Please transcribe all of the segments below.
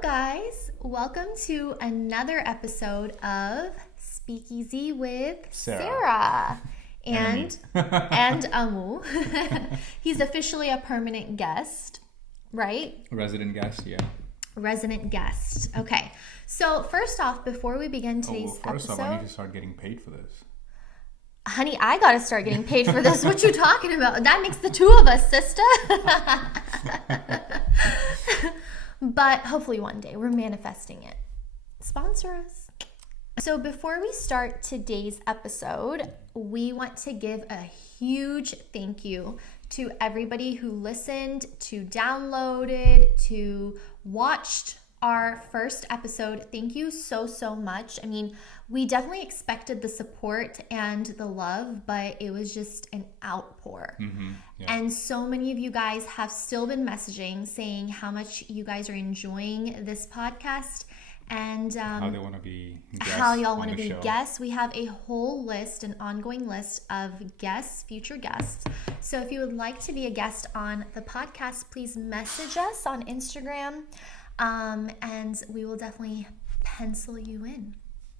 Hello, guys. Welcome to another episode of Speakeasy with Sarah. And Amu. He's officially a permanent guest, right? Resident guest, yeah. Resident guest. Okay. So first off, before we begin today's first episode, off, I need to start getting paid for this. Honey, I gotta start getting paid for this. What you talking about? That makes the two of us, sister. But hopefully one day we're manifesting it. Sponsor us. So before we start today's episode, we want to give a huge thank you to everybody who listened, to downloaded, to watched our first episode. Thank you so much. I mean, we definitely expected the support and the love, but it was just an outpour. And so many of you guys have still been messaging saying how much you guys are enjoying this podcast and how they want to be guests, how y'all want to be show. Guests. We have a whole list, an ongoing list of guests, future guests. So if you would like to be a guest on the podcast, please message us on Instagram. And we will definitely pencil you in.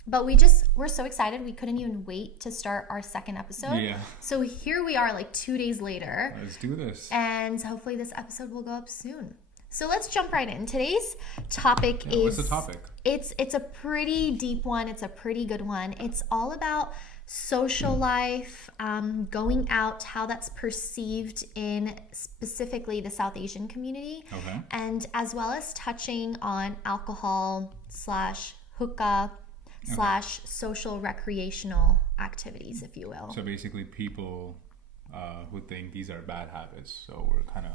But we're so excited. We couldn't even wait to start our second episode. Yeah. So here we are like 2 days later. Let's do this. And hopefully this episode will go up soon. So let's jump right in. Today's topic is... What's the topic? It's a pretty deep one. It's a pretty good one. It's all about social life, going out, how that's perceived in specifically the South Asian community. Okay. And as well as touching on alcohol / hookah / social recreational activities, if you will. So basically people who think these are bad habits. So we're kind of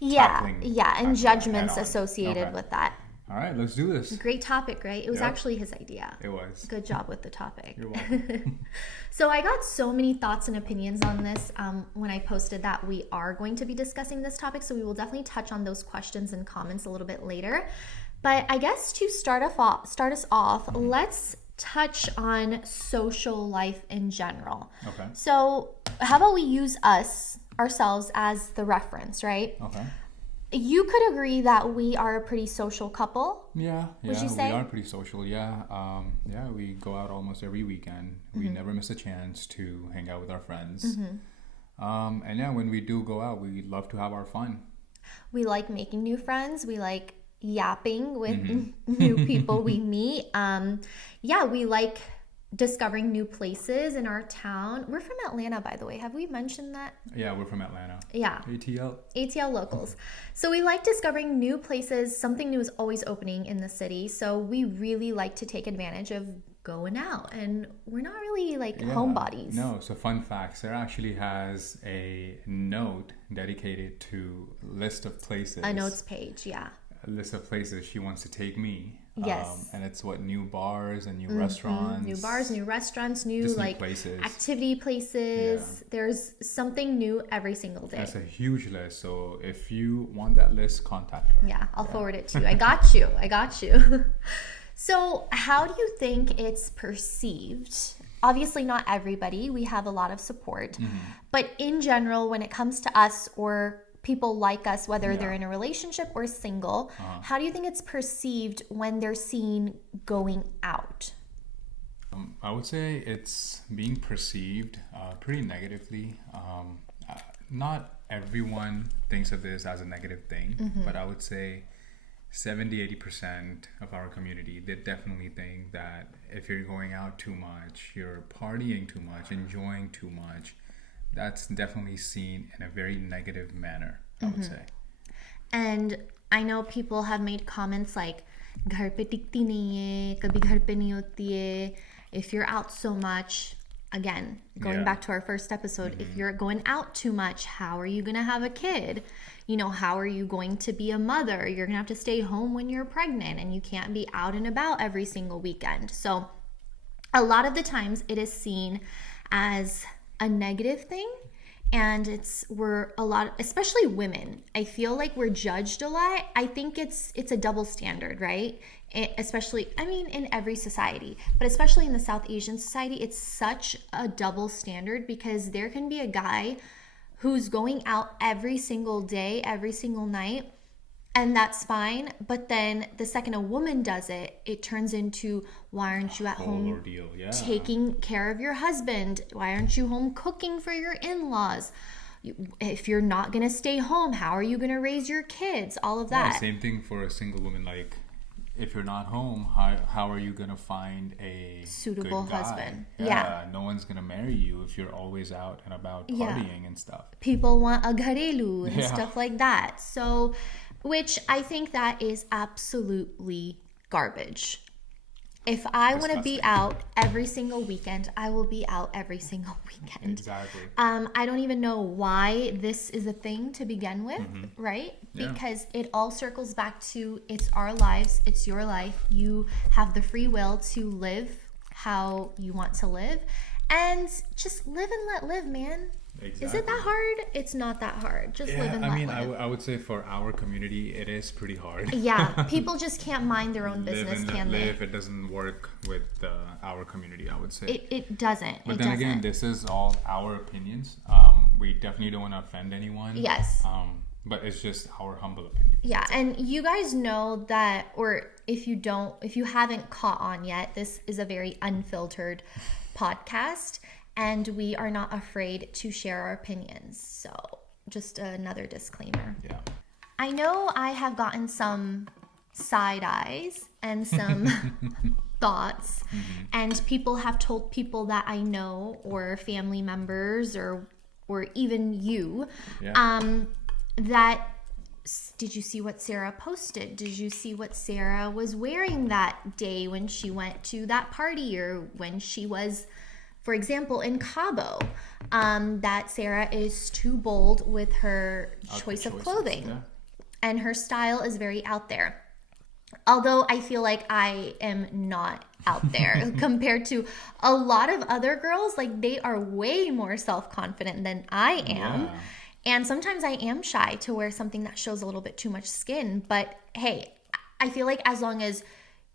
and judgments associated with that. All right, let's do this. Great topic, right? It was actually his idea. It was. Good job with the topic. You're welcome. So I got so many thoughts and opinions on this when I posted that we are going to be discussing this topic. So we will definitely touch on those questions and comments a little bit later. But I guess to start us off, let's touch on social life in general. Okay. So how about we use ourselves as the reference, right? Okay. You could agree that we are a pretty social couple. Yeah. Would you say? We are pretty social. Yeah. We go out almost every weekend. We never miss a chance to hang out with our friends. And yeah, when we do go out, we love to have our fun. We like making new friends. We like yapping with new people we meet. We like discovering new places in our town. We're from Atlanta, by the way. Have we mentioned that? Yeah, we're from Atlanta. Yeah. ATL locals. So we like discovering new places. Something new is always opening in the city. So we really like to take advantage of going out. And we're not really like homebodies. No, so fun fact, Sarah actually has a note dedicated to list of places. A notes page, yeah. A list of places she wants to take me. Yes. And it's new bars and new restaurants. New bars, new restaurants, new places. Activity places. Yeah. There's something new every single day. That's a huge list. So if you want that list, contact her. Yeah, I'll forward it to you. I got you. So how do you think it's perceived? Obviously not everybody. We have a lot of support. But in general, when it comes to us or people like us, whether they're in a relationship or single, how do you think it's perceived when they're seen going out? I would say it's being perceived pretty negatively. Not everyone thinks of this as a negative thing, but I would say 70-80% of our community, they definitely think that if you're going out too much, you're partying too much, enjoying too much, that's definitely seen in a very negative manner, I would say. And I know people have made comments like, "Ghar pe tikti nahi hai, kabhi ghar pe nahi hoti hai." If you're out so much, again, going back to our first episode, if you're going out too much, how are you going to have a kid? How are you going to be a mother? You're going to have to stay home when you're pregnant and you can't be out and about every single weekend. So a lot of the times it is seen as a negative thing, and we're a lot, especially women, I feel like we're judged a lot. I think it's a double standard, right? Especially, in every society, but especially in the South Asian society, it's such a double standard because there can be a guy who's going out every single day, every single night, And that's fine. But then the second a woman does it, it turns into, why aren't you at home ordeal. Yeah. taking care of your husband? Why aren't you home cooking for your in-laws? If you're not going to stay home, how are you going to raise your kids? All of that. Yeah, same thing for a single woman. Like, if you're not home, how are you going to find a suitable good guy? husband? Yeah. No one's going to marry you if you're always out and about partying and stuff. People want a garelu and stuff like that. So, which I think that is absolutely garbage. If I want to be out every single weekend, I will be out every single weekend. Exactly. I don't even know why this is a thing to begin with, right? Yeah. Because it all circles back to, it's our lives, it's your life. You have the free will to live how you want to live, and just live and let live, man. Exactly. Is it that hard? It's not that hard. Just live and let live. I would say for our community, it is pretty hard. Yeah, people just can't mind their own business, can they? It doesn't work with our community, I would say. It doesn't. But then again, this is all our opinions. We definitely don't want to offend anyone. Yes. But it's just our humble opinion. Yeah, and you guys know that, or if you haven't caught on yet, this is a very unfiltered podcast. And we are not afraid to share our opinions. So just another disclaimer. Yeah. I know I have gotten some side eyes and some thoughts. And people have told people that I know, or family members, or even you, that, did you see what Sarah posted? Did you see what Sarah was wearing that day when she went to that party, or when she was, for example, in Cabo, that Sarah is too bold with her choice of clothing. And her style is very out there. Although I feel like I am not out there compared to a lot of other girls. Like, they are way more self-confident than I am. Yeah. And sometimes I am shy to wear something that shows a little bit too much skin. But hey, I feel like as long as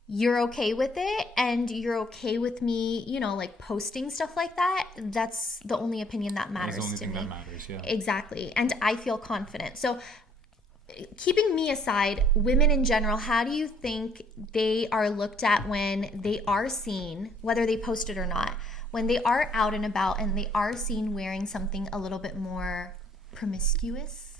you're okay with it and you're okay with me, like posting stuff like that, that's the only opinion that matters to me. That's the only thing that matters, yeah. Exactly. And I feel confident. So keeping me aside, women in general, how do you think they are looked at when they are seen, whether they post it or not, when they are out and about and they are seen wearing something a little bit more promiscuous?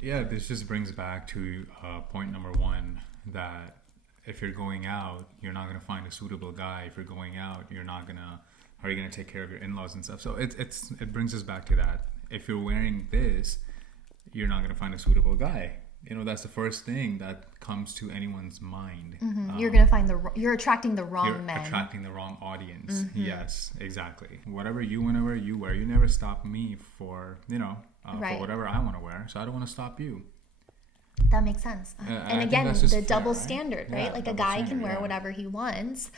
Yeah, this just brings back to point number one, that if you're going out, you're not going to find a suitable guy. If you're going out, how are you going to take care of your in-laws and stuff? So it brings us back to that. If you're wearing this, you're not going to find a suitable guy. That's the first thing that comes to anyone's mind. You're attracting the wrong men. You're attracting the wrong audience. Yes, exactly. Whatever you want to wear, you wear. You never stop me for, for whatever I want to wear. So I don't want to stop you. That makes sense. And again, the fair, double standard, right? Yeah, like a guy can wear whatever he wants,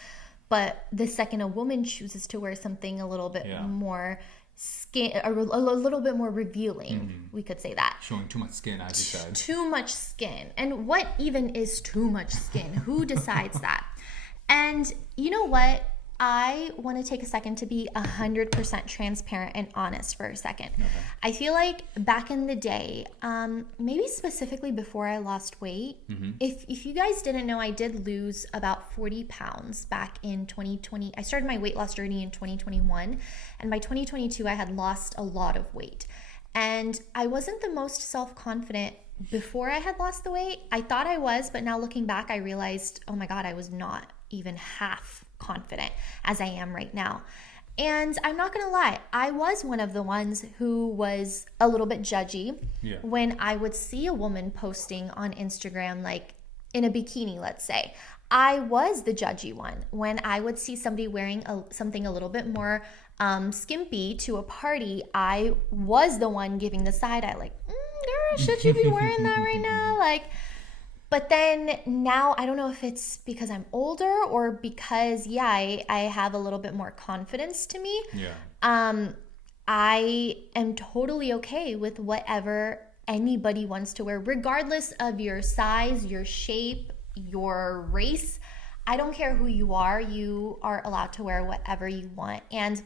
but the second a woman chooses to wear something a little bit more skin, a little bit more revealing, we could say that. Showing too much skin, as you said. Too much skin. And what even is too much skin? Who decides that? And you know what? I want to take a second to be 100% transparent and honest for a second. Okay. I feel like back in the day, maybe specifically before I lost weight, if you guys didn't know, I did lose about 40 pounds back in 2020. I started my weight loss journey in 2021, and by 2022, I had lost a lot of weight. And I wasn't the most self-confident before I had lost the weight. I thought I was, but now looking back, I realized, oh my God, I was not even half confident as I am right now. And I'm not gonna lie, I was one of the ones who was a little bit judgy when I would see a woman posting on Instagram, like in a bikini, let's say. I was the judgy one when I would see somebody wearing something a little bit more skimpy to a party. I was the one giving the side eye, like, girl, should you be wearing that right now? Like, but then now, I don't know if it's because I'm older or because, I have a little bit more confidence to me. Yeah. I am totally okay with whatever anybody wants to wear, regardless of your size, your shape, your race. I don't care who you are allowed to wear whatever you want. And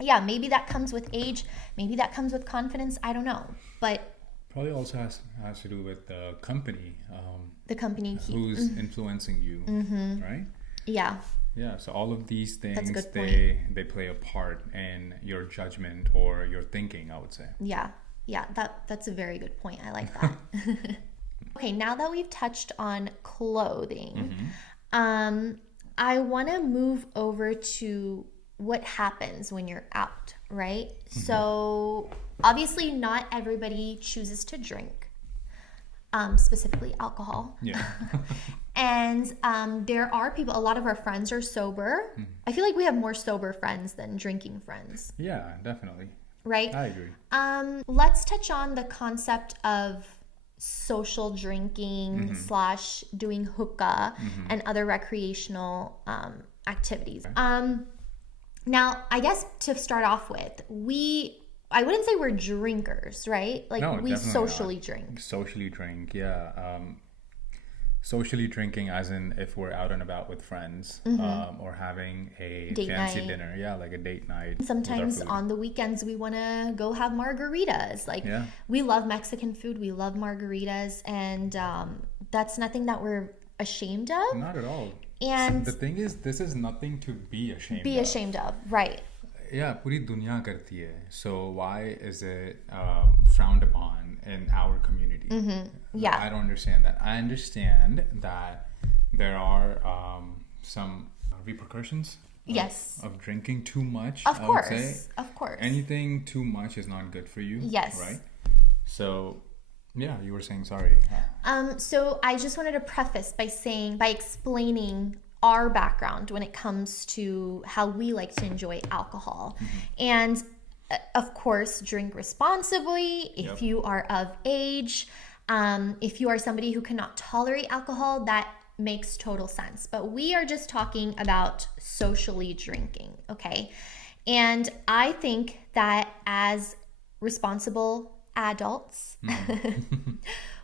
yeah, maybe that comes with age, maybe that comes with confidence, I don't know. But Probably also has to do with the company. The company who's influencing you, right? Yeah. Yeah. So all of these things, That's a good they play a part in your judgment or your thinking, I would say. Yeah. Yeah. That's a very good point. I like that. Okay. Now that we've touched on clothing, I want to move over to what happens when you're out, right? So obviously not everybody chooses to drink, specifically alcohol. Yeah. And there are people, a lot of our friends are sober. I feel like we have more sober friends than drinking friends. Yeah, definitely. Right? I agree. Let's touch on the concept of social drinking / doing hookah and other recreational activities. Now, I guess to start off with, I wouldn't say we're drinkers, right? Like No, we definitely socially not. drink. Socially drink, yeah. Socially drinking as in if we're out and about with friends, or having a Date fancy night. dinner. Yeah, like a date night. with our Sometimes food. on the weekends we want to go have margaritas. Like Yeah. we love Mexican food, we love margaritas, and that's nothing that we're ashamed of. Not at all. And The thing is, this is nothing to be ashamed be of. ashamed of, right? Yeah, पूरी दुनिया करती है. So why is it frowned upon in our community? Yeah. I don't understand that. I understand that there are some repercussions Yes. of drinking too much. Of I would say. course. Of course. Anything too much is not good for you. Yes. Right? So, yeah, you were saying sorry. So I just wanted to preface by explaining our background when it comes to how we like to enjoy alcohol. And of course, drink responsibly if Yep. you are of age. If you are somebody who cannot tolerate alcohol, that makes total sense. But we are just talking about socially drinking, okay? And I think that as responsible adults,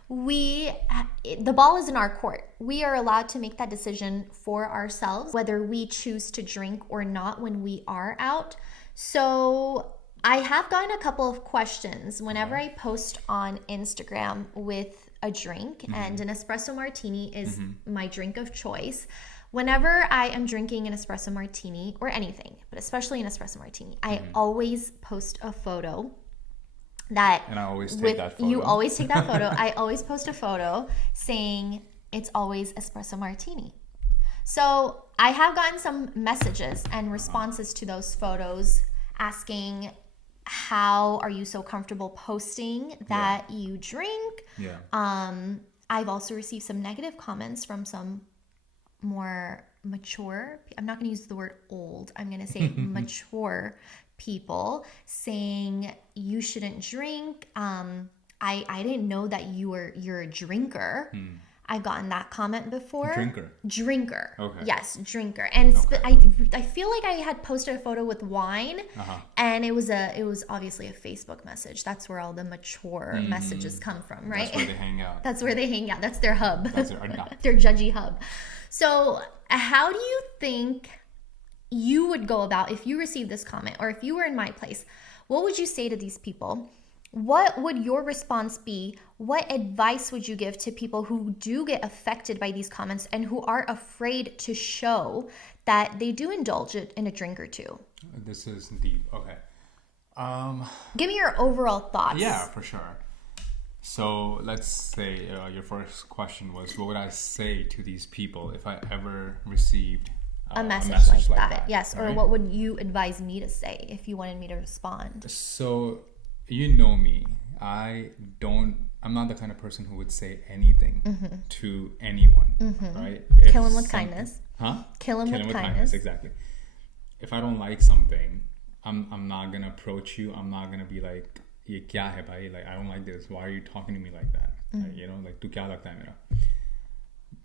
the ball is in our court. We are allowed to make that decision for ourselves, whether we choose to drink or not when we are out. So I have gotten a couple of questions whenever I post on Instagram with a drink, and an espresso martini is my drink of choice. Whenever I am drinking an espresso martini or anything, but especially an espresso martini, I always post a photo that And I always take that photo. You always take that photo. I always post a photo saying it's always espresso martini. So I have gotten some messages and responses to those photos asking, how are you so comfortable posting that you drink? Yeah. I've also received some negative comments from some more mature, I'm not going to use the word old, I'm going to say mature people saying you shouldn't drink. I didn't know that you're a drinker. I've gotten that comment before. Drinker. Okay. Yes, drinker. And I feel like I had posted a photo with wine, and it was obviously a Facebook message. That's where all the mature messages come from, right? That's where they hang out. That's where they hang out. That's their hub. That's their adda. Their judgy hub. So how do you think you would go about if you received this comment, or if you were in my place? What would you say to these people? What would your response be? What advice would you give to people who do get affected by these comments and who are afraid to show that they do indulge it in a drink or two? This is deep. Okay. Give me your overall thoughts. Yeah, for sure. So let's say your first question was, what would I say to these people if I ever received a message like that? Yes. Right? Or what would you advise me to say if you wanted me to respond? So you know me. I'm not the kind of person who would say anything to anyone, right? Kill him with kindness. Huh? Kill him with kindness. Exactly. If I don't like something, I'm not gonna approach you. I'm not gonna be like, "Ye kya hai bhai?" Like, I don't like this. Why are you talking to me like that? Like, you know, like, "Tu kya lagta hai mera?"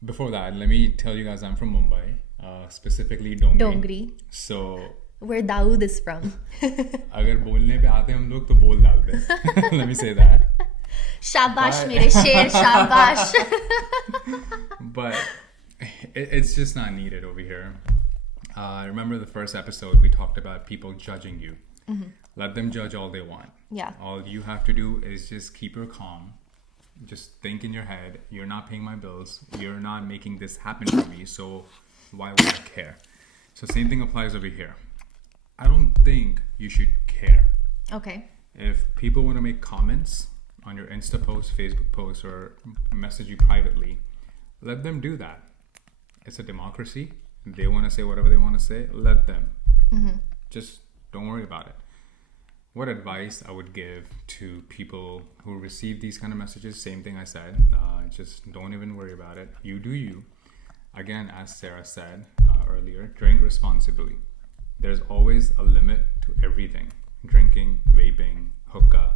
Before that, let me tell you guys, I'm from Mumbai, specifically Dongri. So where Dawood is from. अगर बोलने पे आते हम लोग तो बोल डालते. Let me say that. Shabash mere sher, shabash. But it's just not needed over here. Remember the first episode we talked about people judging you. Let them judge all they want. Yeah. All you have to do is just keep your calm. Just think in your head, you're not paying my bills. You're not making this happen for me. So why would I care? So same thing applies over here. I don't think you should care. Okay. If people want to make comments on your Insta post, Facebook post, or message you privately, let them do that. It's a democracy. They want to say whatever they want to say. Let them. Just don't worry about it. What advice I would give to people who receive these kind of messages? Same thing I said. Just don't even worry about it. You do you. Again, as Sarah said earlier, drink responsibly. There's always a limit to everything. Drinking, vaping, hookah.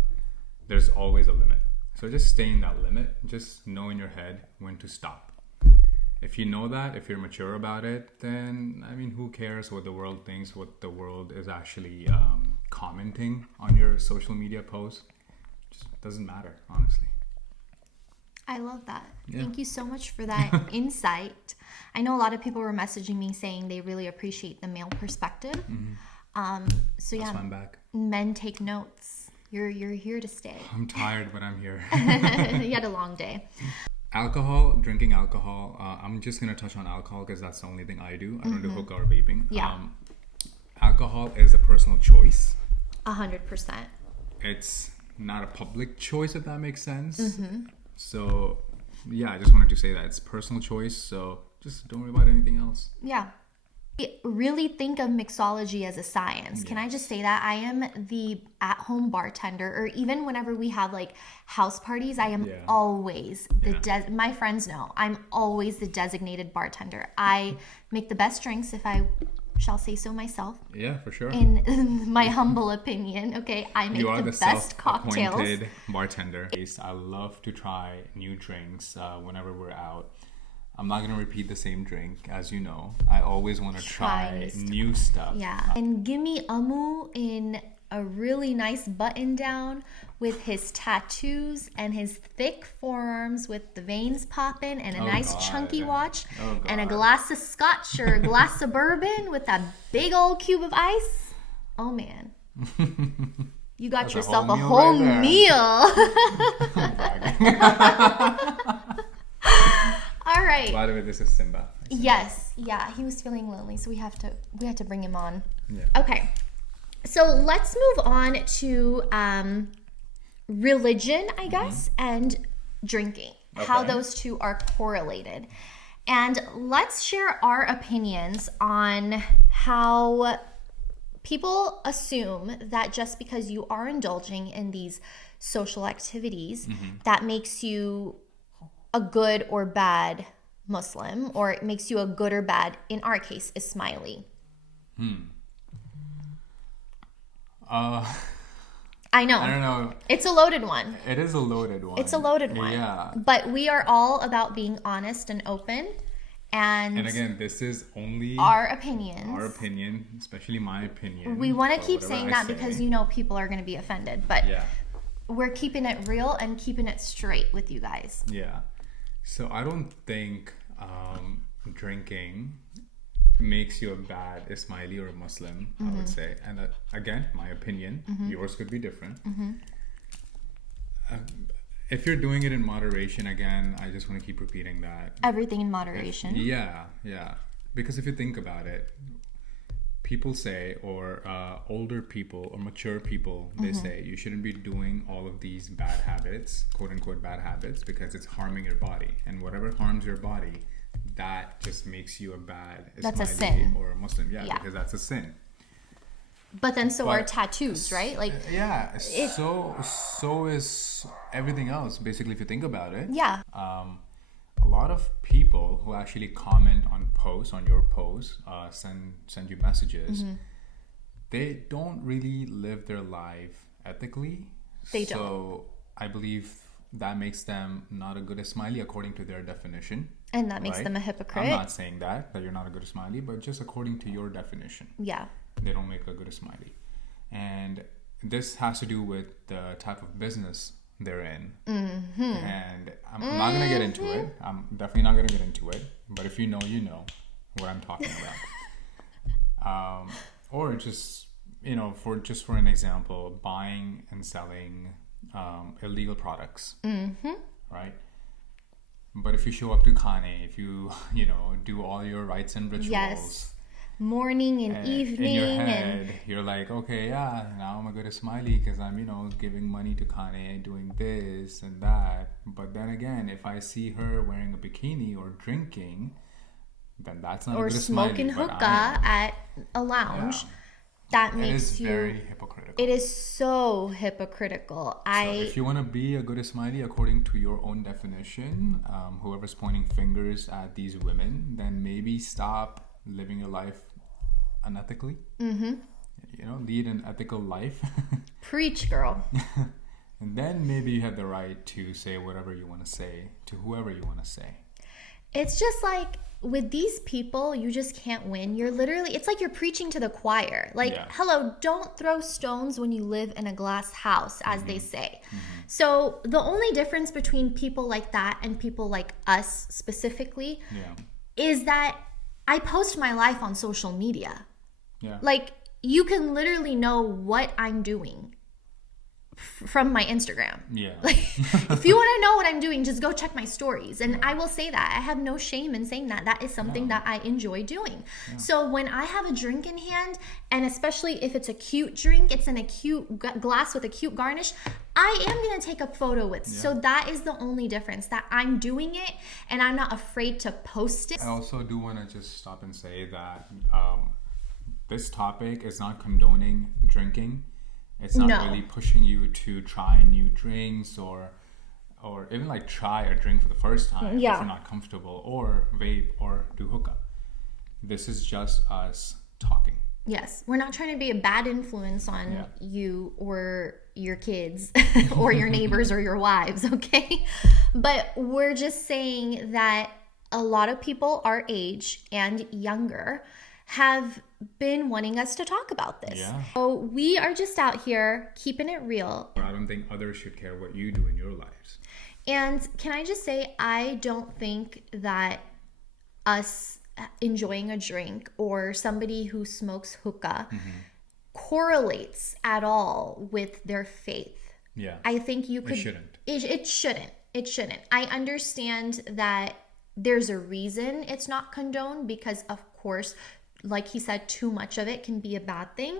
There's always a limit. So just stay in that limit. Just know in your head when to stop. If you know that, if you're mature about it, then, I mean, who cares what the world thinks, what the world is actually commenting on your social media posts? Just doesn't matter, honestly. I love that. Yeah. Thank you so much for that insight. I know a lot of people were messaging me saying they really appreciate the male perspective. So yeah, That's why I'm back. men take notes. You're here to stay. I'm tired, but I'm here. You had a long day. Drinking alcohol. I'm just going to touch on alcohol because that's the only thing I do. I don't do hookah or vaping. Yeah. Alcohol is a personal choice. 100%. It's not a public choice, if that makes sense. So, yeah, I just wanted to say that it's personal choice. So just don't worry about anything else. Yeah. Really think of mixology as a science. Can I just say that? I am the at-home bartender, or even whenever we have like house parties, I am always my friends know, I'm always the designated bartender. I make the best drinks, if I shall say so myself. Yeah, for sure. In my humble opinion, okay? I make You are the the best cocktails. self-appointed bartender. I love to try new drinks whenever we're out. I'm not going to repeat the same drink, as you know. I always want to try new stuff. Yeah. And gimme Amu in a really nice button down with his tattoos and his thick forearms with the veins popping and a nice chunky watch and a glass of scotch or a glass of bourbon with that big old cube of ice. Oh, man. You got yourself a whole meal. All right. By the way, this is Simba. Yes. Yeah. He was feeling lonely, so we have to bring him on. Yeah. Okay. So let's move on to religion, I guess, and drinking. How those two are correlated. And let's share our opinions on how people assume that just because you are indulging in these social activities, that makes you a good or bad Muslim, or it makes you a good or bad, in our case, Ismaili. I know. I don't know. It's a loaded one. It is a loaded one. It's a loaded one. Yeah. But we are all about being honest and open. And again, this is only our opinions. Our opinion, especially my opinion. We want to keep saying that because you know people are going to be offended. But we're keeping it real and keeping it straight with you guys. Yeah. So I don't think drinking makes you a bad Ismaili or a Muslim, I would say. And again, my opinion, yours could be different. If you're doing it in moderation, again, I just want to keep repeating that. Everything in moderation. Yeah. Because if you think about it, people say, or older people or mature people, they say you shouldn't be doing all of these bad habits, quote unquote bad habits, because it's harming your body. And whatever harms your body, that just makes you a bad Ismaili that's a sin. Or a Muslim. Yeah, because that's a sin. But then are tattoos, right? Like so is everything else, basically, if you think about it. Yeah. A lot of people who actually comment on posts, on your posts, send you messages, they don't really live their life ethically. They don't. So I believe that makes them not a good Ismaili according to their definition. And that makes them a hypocrite. I'm not saying that you're not a good Ismaili, but just according to your definition. Yeah. They don't make a good Ismaili. And this has to do with the type of business they're in. And I'm not going to get into it. I'm definitely not going to get into it. But if you know what I'm talking about. Or just for an example, buying and selling illegal products, right? But if you show up to Kane, if you do all your rites and rituals, yes, morning and evening, in your head, you're like, okay, yeah, now I'm a good smiley because I'm giving money to Kane, doing this and that. But then again, if I see her wearing a bikini or drinking, then that's not or a good smoking smiley, hookah at a lounge. Yeah. That It makes is you. very hypocritical. It is so hypocritical. So if you want to be a good smiley according to your own definition, whoever's pointing fingers at these women, then maybe stop living your life unethically. Lead an ethical life. Preach, girl. And then maybe you have the right to say whatever you want to say to whoever you want to say. It's just like with these people, you just can't win. It's like you're preaching to the choir. Like, hello, don't throw stones when you live in a glass house, as they say. So the only difference between people like that and people like us specifically is that I post my life on social media. Yeah. Like, you can literally know what I'm doing from my Instagram. Yeah. Like, if you want to know what I'm doing, just go check my stories. And I will say that. I have no shame in saying that. That is something that I enjoy doing. So when I have a drink in hand, and especially if it's a cute drink, it's in a cute glass with a cute garnish, I am going to take a photo with. So that is the only difference, that I'm doing it and I'm not afraid to post it. I also do want to just stop and say that this topic is not condoning drinking. It's not really pushing you to try new drinks or even like try a drink for the first time if you're not comfortable, or vape or do hookah. This is just us talking. Yes, we're not trying to be a bad influence on you or your kids or your neighbors or your wives, okay? But we're just saying that a lot of people our age and younger have been wanting us to talk about this. Yeah. So we are just out here keeping it real. I don't think others should care what you do in your lives. And can I just say, I don't think that us enjoying a drink or somebody who smokes hookah correlates at all with their faith. Yeah. I think you could... It shouldn't. It shouldn't. I understand that there's a reason it's not condoned because, of course, like he said, too much of it can be a bad thing.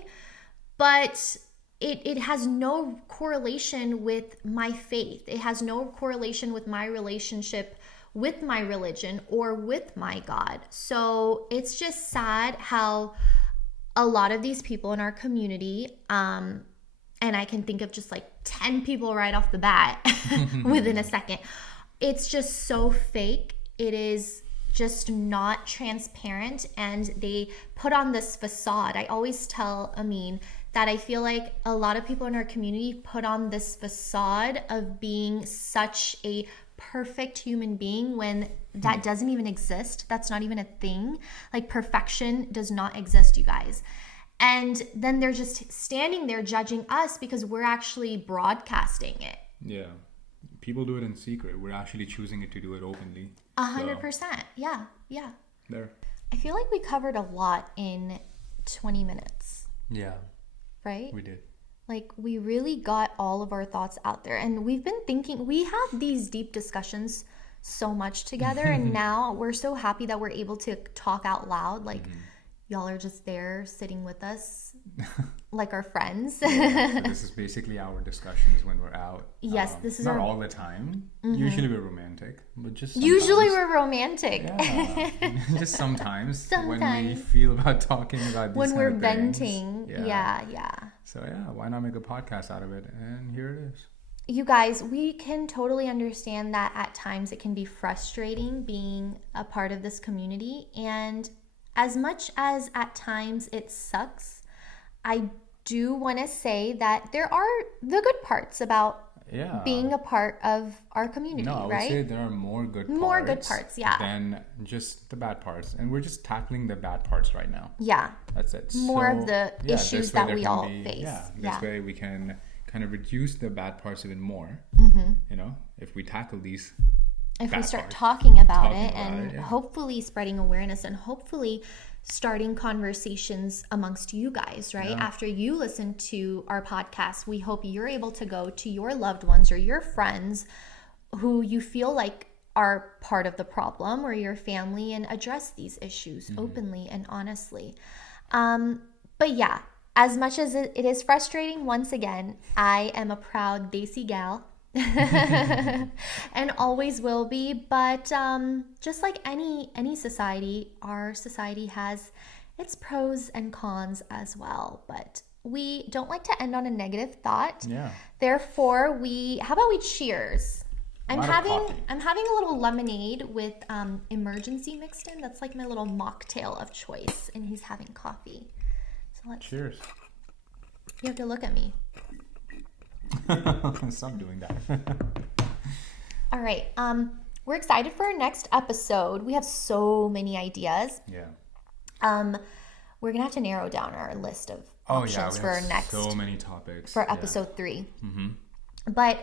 But it has no correlation with my faith. It has no correlation with my relationship with my religion or with my God. So it's just sad how a lot of these people in our community, and I can think of just like 10 people right off the bat within a second. It's just so fake. It is just not transparent, and they put on this facade. I always tell Amin that I feel like a lot of people in our community put on this facade of being such a perfect human being when that doesn't even exist. That's not even a thing. Like, perfection does not exist, you guys. And then they're just standing there judging us because we're actually broadcasting it. Yeah. People do it in secret. We're actually choosing to do it openly. 100%. Yeah. There. I feel like we covered a lot in 20 minutes. Yeah. Right? We did. Like, we really got all of our thoughts out there. And we've been thinking, we have these deep discussions so much together. And now we're so happy that we're able to talk out loud. Like, y'all are just there sitting with us like our friends. Yeah, so this is basically our discussions when we're out. Yes, this is not all the time. Usually we're romantic, but just sometimes. Usually we're romantic. Yeah, just sometimes when we feel about talking about these when we're kind of venting. things. Yeah. So why not make a podcast out of it? And here it is. You guys, we can totally understand that at times it can be frustrating being a part of this community, and as much as at times it sucks, I do want to say that there are the good parts about being a part of our community, I would say there are more good parts than just the bad parts. And we're just tackling the bad parts right now. Yeah. That's it. More of the issues that we all face. Yeah. This way we can kind of reduce the bad parts even more. If we tackle these. If we start talking about it and hopefully spreading awareness and hopefully starting conversations amongst you guys, right? Yeah. After you listen to our podcast, we hope you're able to go to your loved ones or your friends who you feel like are part of the problem or your family and address these issues openly and honestly. But yeah, as much as it is frustrating, once again, I am a proud Desi gal and always will be. But just like any society, our society has its pros and cons as well. But we don't like to end on a negative thought. Yeah. Therefore, how about we cheers? I'm having coffee. a little lemonade with emergency mixed in. That's like my little mocktail of choice, and he's having coffee. So let's. Cheers. You have to look at me. Stop doing that. All right. We're excited for our next episode. We have so many ideas. Yeah. We're gonna have to narrow down our list of Oh options yeah, we for have next so many topics for episode 3. But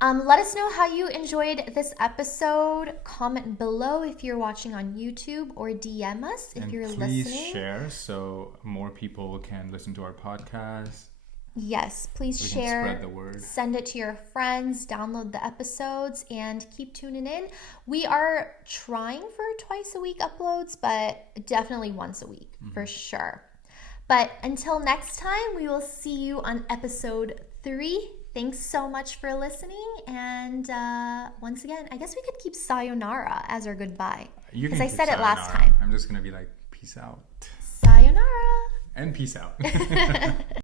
let us know how you enjoyed this episode. Comment below if you're watching on YouTube or DM us if you're please listening. share so more people can listen to our podcast. Yes, please We share. can spread the word. Send it to your friends, download the episodes, and keep tuning in. We are trying for twice a week uploads, but definitely once a week for sure. But until next time, we will see you on episode 3. Thanks so much for listening. And once again, I guess we could keep sayonara as our goodbye. You can Because I keep said it last sayonara. time. I'm just going to be like, peace out. Sayonara. And peace out.